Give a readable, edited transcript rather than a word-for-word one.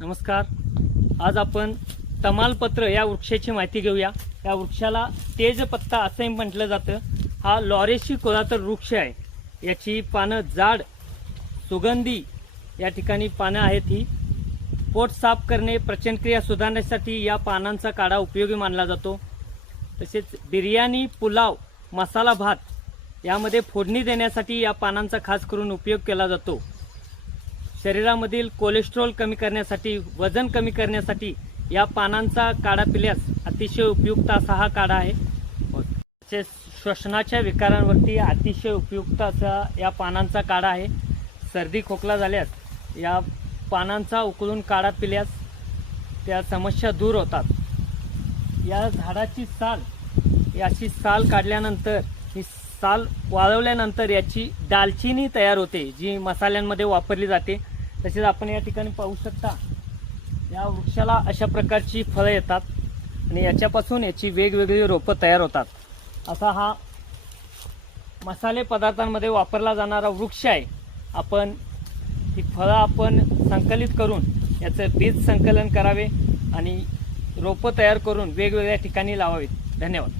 नमस्कार. आज आपण तमालपत्र या वृक्षाची माहिती घेऊया. या वृक्षाला तेजपत्ता असंही म्हटलं जातं. हा लॉरेशी कोलातर वृक्ष आहे. याची पानं जाड, सुगंधी या ठिकाणी पानं आहेत. ही पोट साफ करणे, पचनक्रिया सुधारण्यासाठी या पानांचा काढा उपयोगी मानला जातो. तसेच बिर्याणी, पुलाव, मसाला भात यामध्ये फोडणी देण्यासाठी या पानांचा खास करून उपयोग केला जातो. शरीरामधील कोलेस्ट्रॉल कमी करण्यासाठी, वजन कमी करण्यासाठी या पानांचा काढा पिल्यास अतिशय उपयुक्त असा हा काढा आहे. तसेच श्वसनाच्या विकारांवरती अतिशय उपयुक्त असा या पानांचा काढा आहे. सर्दी खोकला झाल्यास या पानांचा उकळून काढा पिल्यास त्या समस्या दूर होतात. या झाडाची साल, याची साल काढल्यानंतर, ही साल वाळवल्यानंतर याची दालचिनी तयार होते, जी मसाल्यांमध्ये वापरली जाते. तसेच आपण या ठिकाणी पाहू शकता, या वृक्षाला अशा प्रकारची फळं येतात आणि याच्यापासून याची वेगवेगळी रोपं तयार होतात. असा हा मसाले पदार्थांमध्ये वापरला जाणारा वृक्ष आहे. आपण ही फळं संकलित करून याचं बीज संकलन करावे आणि रोपं तयार करून वेगवेगळ्या ठिकाणी लावावीत. धन्यवाद.